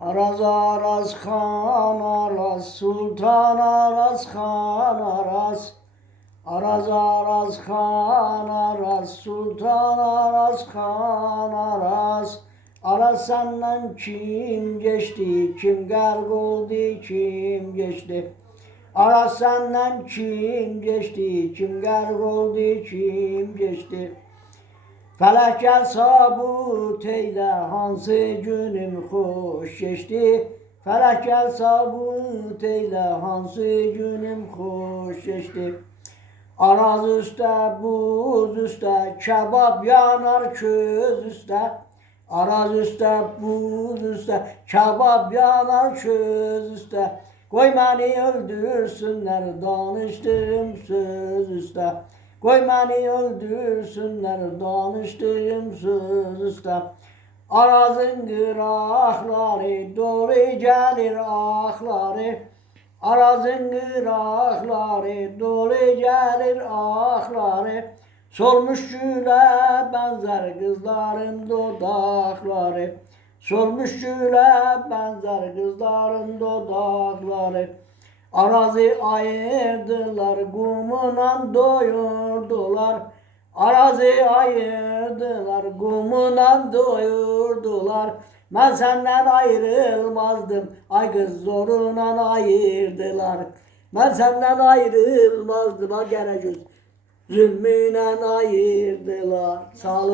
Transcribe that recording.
Araz araz kan araz, sultan araz kan araz. Araz araz kan araz, sultan araz kan araz. Araz senden kim geçti, kim garg oldu, kim geçti. Araz senden kim geçti, kim garg oldu, kim geçti. Felek gel sabut eyle, hansı günüm hoş geçti. Felek gel sabut eyle, hansı günüm hoş geçti. Araz üstte, buz üstte, kebap yanar köz üstte. Araz üstte, buz üstte, kebap yanar köz üstte. Koy beni öldürsünler, danıştığım söz üstte. Koy beni öldürsünler, danıştığım söz üstte. Arazın kırakları, dolu gelir ahları. Arazın kırakları, dolu gelir ahları. Solmuş güle benzer kızların dudakları. Solmuş güle benzer kızların dudakları. Arazi ayırdılar, kumuna doyurdular. Arazi ayırdılar, kumuna doyurdular. Ben senden ayrılmazdım, ay kız zoruna ayırdılar. Ben senden ayrılmazdım, ha gene göz zulmüyle ayırdılar. Sağ olun.